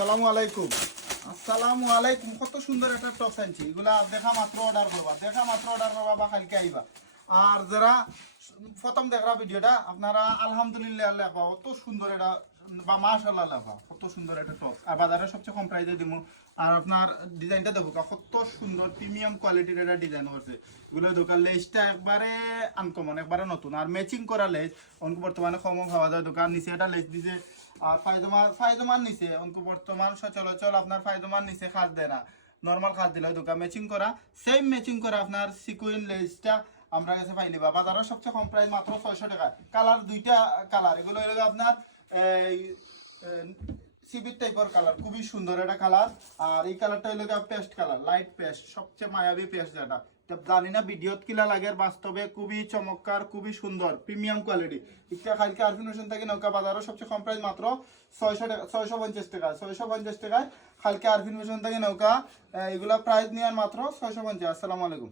আসসালামু আলাইকুম। আসসালামু আলাইকুম। কত সুন্দর একটা টপস আনছি, এগুলা দেখা মাত্র অর্ডার করবা বা কালকে আইবা। আর যারা প্রথম দেখরা ভিডিওটা আপনারা আলহামদুলিল্লাহ লেখা, কত সুন্দর এটা বা মাশাআল্লাহ লেখা, কত সুন্দর একটা টপস। আর বাজারে সবচেয়ে কম প্রাইসে দিব। আর আপনার ডিজাইনটা দেখো কত সুন্দর প্রিমিয়াম কোয়ালিটির একটা ডিজাইন করছে। এগুলো দোকান লেসটা একবারে আনকমন, একবারে নতুন। আর ম্যাচিং করা লেস অনেক বর্তমানে কম খাওয়া যায়। দোকান নিচে একটা লেস দিছে, আর ফায়দমান নিচে অঙ্ক বর্তমান সচলাচল আপনার ফায়দমান নিচে খাস দেয় না, নর্মাল খাস দিলে দোকান ম্যাচিং করা, সেম ম্যাচিং করা আপনার সিকুইন লেসটা আমরা কাছে পাইলি বা বাজারের সবচেয়ে কম প্রাইস মাত্র 600 টাকা। কালার দুইটা কালার, এগুলো হলো আপনার সিভিট টাইপের কালার, খুবই সুন্দর একটা কালার। আর এই কালারটা হলো পেস্ট কালার, লাইট পেস্ট, সবচেয়ে মায়াবী পেস্ট যেটা জানি না ভিডিওত কিলা লাগে, বাস্তবে খুবই চমৎকার, খুবই সুন্দর প্রিমিয়াম কোয়ালিটি। ইচ্ছা কালকে আরফিনেশন থেকে নৌকা বাজারও সবচেয়ে কম প্রাইস মাত্র 600 টাকা, 650 টাকা, 650 টাকায় কালকে আরফিনেশন থেকে নৌকা। এগুলা প্রাইস নিয়ে মাত্র 650। আসসালামু আলাইকুম।